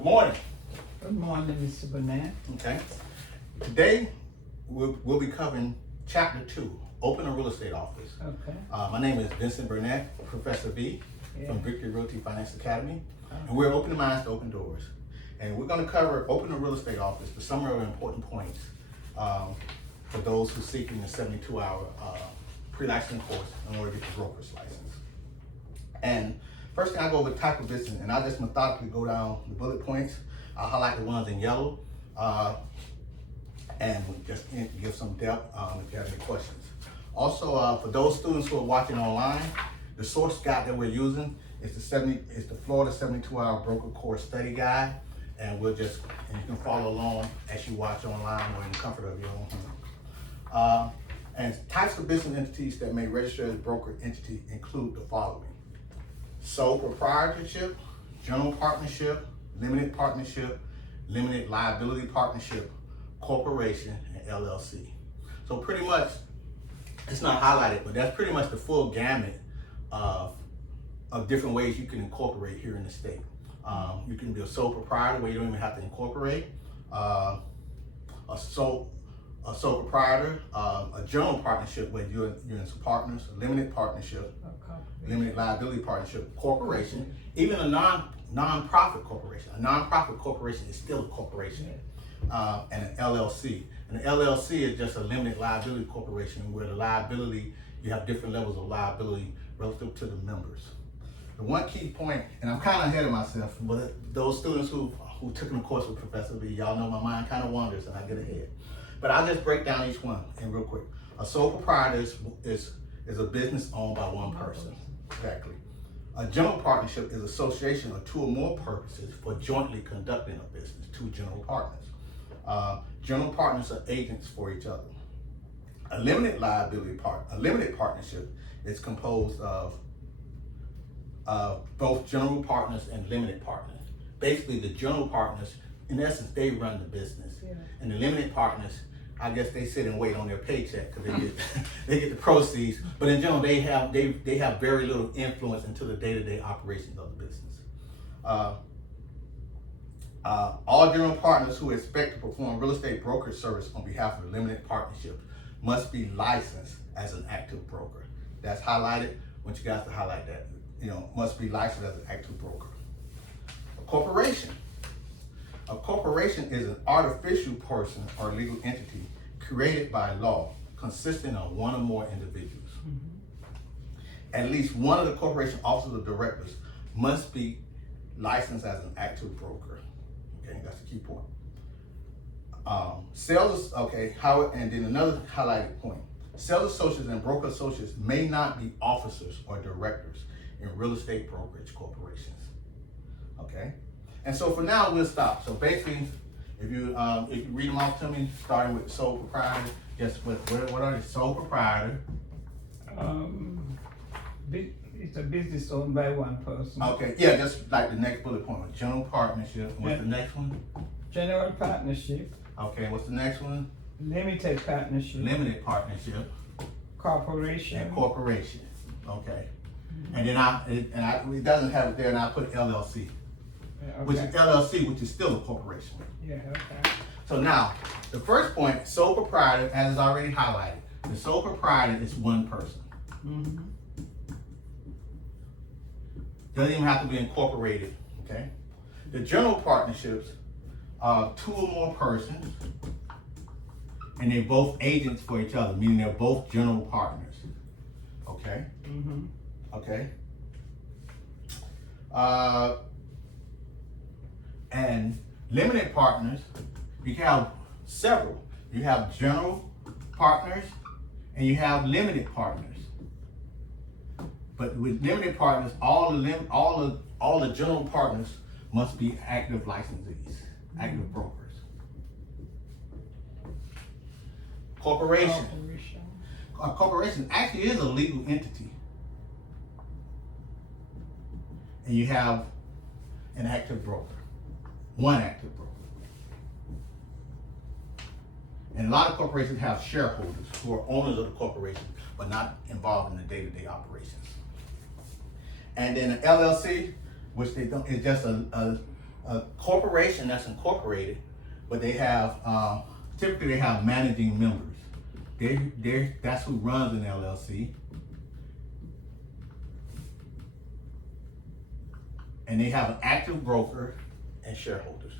Good morning. Good morning, Mr. Burnett. Okay. Today, we'll be covering Chapter 2, Open a Real Estate Office. Okay. My name is Vincent Burnett, Professor B from Victory Realty Finance Academy. And we're opening minds to open doors. And we're going to cover Open a Real Estate Office, the summary of important points for those who are seeking a 72-hour pre-licensing course in order to get the broker's license. And first thing I go over type of business, and I just methodically go down the bullet points. I'll highlight the ones in yellow, and just give some depth if you have any questions. Also, for those students who are watching online, the source guide that we're using is the Florida 72-Hour Broker Course Study Guide, and you can follow along as you watch online or in the comfort of your own home. And types of business entities that may register as broker entity include the following: sole proprietorship, general partnership, limited partnership, limited liability partnership, corporation, and LLC. So pretty much, it's not highlighted, but that's pretty much the full gamut of different ways you can incorporate here in the state. You can be a sole proprietor where you don't even have to incorporate, a sole proprietor, a general partnership where you're in some partners, a limited partnership, limited liability partnership, corporation, even a non-profit corporation. A non-profit corporation is still a corporation, and an LLC. And an LLC is just a limited liability corporation where the liability, you have different levels of liability relative to the members. The one key point, and I'm kind of ahead of myself, but those students who took the course with Professor B, y'all know my mind kind of wanders and I get ahead. But I'll just break down each one in real quick. A sole proprietor is a business owned by one person. Exactly. A general partnership is association of two or more purposes for jointly conducting a business, two general partners. General partners are agents for each other. A limited partnership is composed of both general partners and limited partners. Basically, the general partners, in essence, they run the business, and the limited partners, I guess they sit and wait on their paycheck because they get the proceeds. But in general, they have very little influence into the day-to-day operations of the business. All general partners who expect to perform real estate brokerage service on behalf of a limited partnership must be licensed as an active broker. That's highlighted. I want you guys to highlight that. Must be licensed as an active broker. A corporation. A corporation is an artificial person or legal entity created by law consisting of one or more individuals. At least one of the corporation officers or directors must be licensed as an active broker. Okay, that's the key point. And then another highlighted point. Sales associates and broker associates may not be officers or directors in real estate brokerage corporations. Okay? And so for now, we'll stop. So basically, if you read them off to me, starting with sole proprietor, just what are the sole proprietor? It's a business owned by one person. Okay, yeah, just like the next bullet point, general partnership. What's the next one? General partnership. Okay, what's the next one? Limited partnership. Limited partnership. Corporation. And corporation. Okay. And then it doesn't have it there, and I put LLC. Which is LLC, which is still a corporation. Yeah, okay. So now, the first point, sole proprietor, as is already highlighted. The sole proprietor is one person. Doesn't even have to be incorporated, okay? The general partnerships are two or more persons, and they're both agents for each other, meaning they're both general partners, okay? Okay? And limited partners, you have several. You have general partners and you have limited partners. But with limited partners, all the general partners must be active licensees, active brokers. Corporation. A corporation actually is a legal entity. And you have an active broker. One active broker. And a lot of corporations have shareholders who are owners of the corporation, but not involved in the day-to-day operations. And then an LLC, which they don't, it's just a A corporation that's incorporated, but they have, typically they have managing members. That's who runs an LLC. And they have an active broker and shareholders,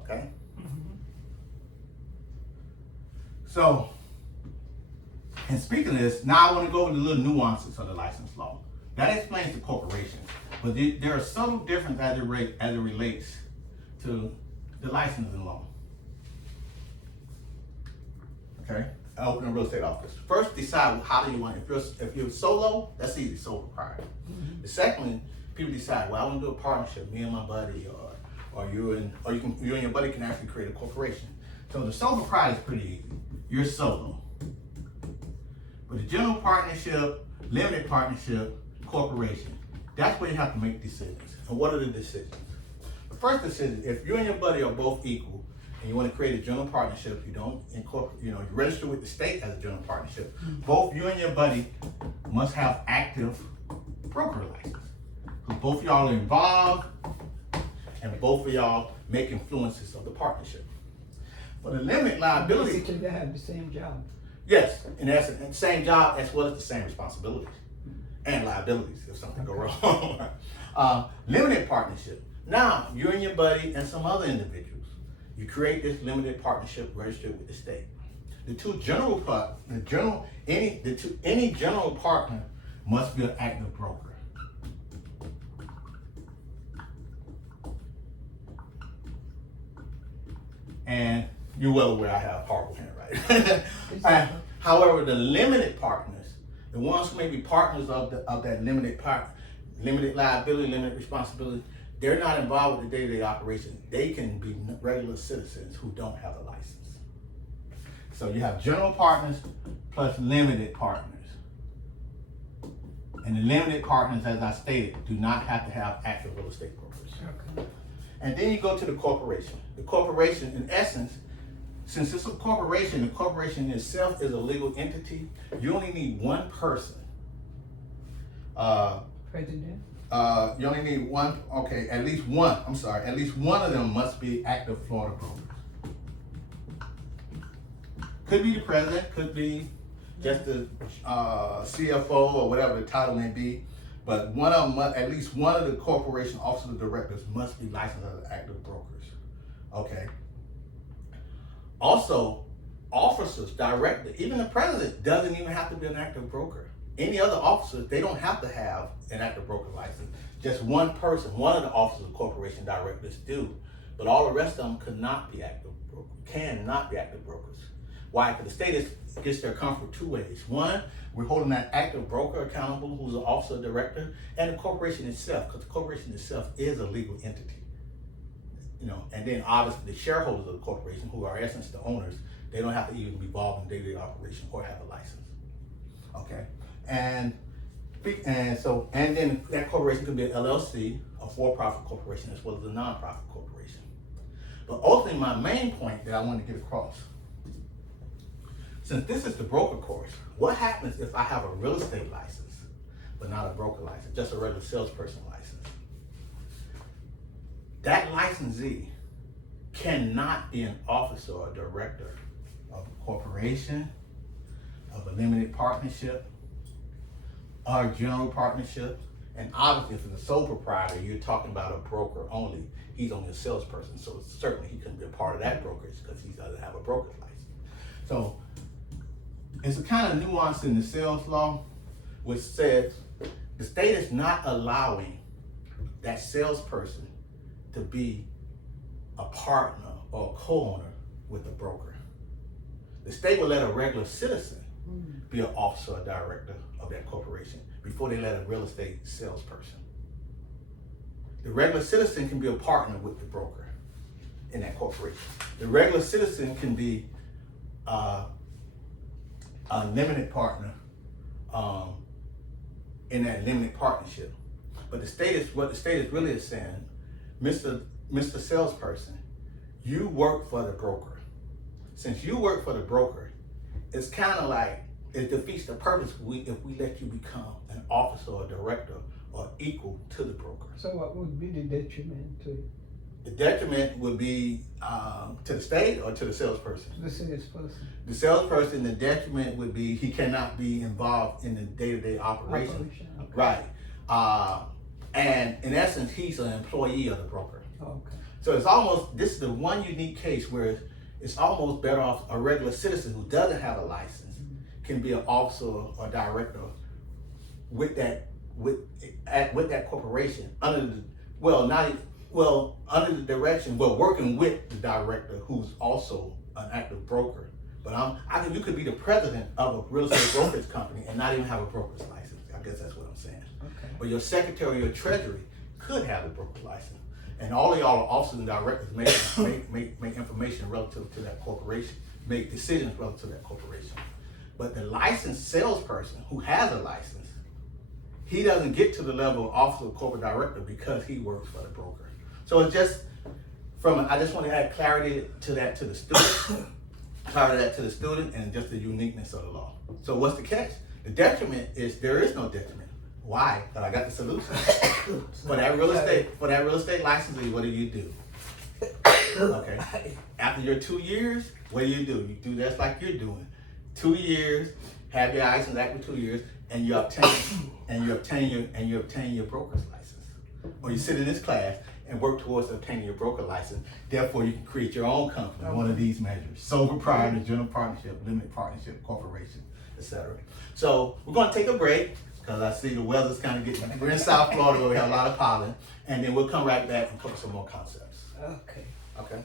okay? So, and speaking of this, now I want to go over the little nuances of the license law. That explains the corporation, but there are subtle differences as it relates to the licensing law. Okay, I open a real estate office. First, decide how do you want. If you're solo, that's easy, sole proprietor. The second, people decide, well, I want to do a partnership, me and my buddy, or you and your buddy can actually create a corporation. So the sole proprietor is pretty easy. You're solo. But the general partnership, limited partnership, corporation, that's where you have to make decisions. And what are the decisions? The first decision, if you and your buddy are both equal and you want to create a general partnership, you don't incorporate, you register with the state as a general partnership, both you and your buddy must have active broker license. Because both of y'all are involved and both of y'all make influences of the partnership. For the limited liability, Basically, they have the same job. yes, in essence, and same job as well as the same responsibilities and liabilities if something go wrong. Limited partnership. Now, you and your buddy and some other individuals, you create this limited partnership registered with the state. The any general partner must be an active broker. And you're well aware I have horrible handwriting. However, the limited partners, the ones who may be partners of that limited liability, limited responsibility, they're not involved with the day-to-day operation. They can be regular citizens who don't have a license. So you have general partners plus limited partners. And the limited partners, as I stated, do not have to have active real estate brokers. Okay. And then you go to the corporation. The corporation, in essence, since it's a corporation, the corporation itself is a legal entity. You only need one person. President? You only need one, okay, at least one of them must be active Florida brokers. Could be the president, could be just the CFO or whatever the title may be, but one of them, at least one of the corporation officers or directors must be licensed as active brokers, okay? Also, officers, directors, even the president doesn't even have to be an active broker. Any other officers, they don't have to have an active broker license. Just one person, one of the officers of corporation directors do, but all the rest of them cannot be active brokers. Why? Because the state gets their comfort two ways. One, we're holding that active broker accountable who's an officer or director, and the corporation itself, because the corporation itself is a legal entity. And then obviously the shareholders of the corporation, who are in essence the owners, they don't have to even be involved in day-to-day operation or have a license. Okay, and then that corporation could be an LLC, a for-profit corporation, as well as a non-profit corporation. But ultimately, my main point that I want to get across, since this is the broker course, what happens if I have a real estate license, but not a broker license, just a regular salesperson license? That licensee cannot be an officer or a director of a corporation, of a limited partnership, or a general partnership. And obviously, if it's a sole proprietor, you're talking about a broker only. He's only a salesperson, so certainly he couldn't be a part of that brokerage because he doesn't have a broker's license. So it's a kind of nuance in the sales law, which says the state is not allowing that salesperson to be a partner or a co-owner with a broker. The state will let a regular citizen be an officer or director of that corporation before they let a real estate salesperson. The regular citizen can be a partner with the broker in that corporation. The regular citizen can be a limited partner in that limited partnership. But what the state is really saying, Mr. Salesperson, you work for the broker. Since you work for the broker, it's kind of like it defeats the purpose if we let you become an officer or director or equal to the broker. So what would be the detriment to The detriment would be to the state or to the salesperson. the salesperson? The salesperson, the detriment would be he cannot be involved in the day-to-day operation. Okay. Right. And in essence, he's an employee of the broker. Okay. So it's almost, this is the one unique case where it's almost better off a regular citizen who doesn't have a license can be an officer or director with that corporation under the, under the direction, working with the director who's also an active broker. But you could be the president of a real estate brokerage company and not even have a broker's license. I guess that's what I'm saying. Okay. But your secretary or treasury could have a broker license. And all of y'all are officers and directors make information relative to that corporation, make decisions relative to that corporation. But the licensed salesperson who has a license, he doesn't get to the level of officer or corporate director because he works for the broker. So it's just I just want to add clarity to that to the student, and just the uniqueness of the law. So what's the catch? The detriment is there is no detriment. Why? Because I got the solution. For that real estate licensing, what do? Okay. After your 2 years, what do? You do that's like you're doing. 2 years, have your license active 2 years, and you obtain your broker's license. Or you sit in this class and work towards obtaining your broker license. Therefore, you can create your own company, one of these measures: sole proprietor, general partnership, limited partnership, corporation, etc. So we're going to take a break because I see the weather's kind of getting. We're in South Florida where we have a lot of pollen, and then we'll come right back and cover some more concepts. Okay. Okay.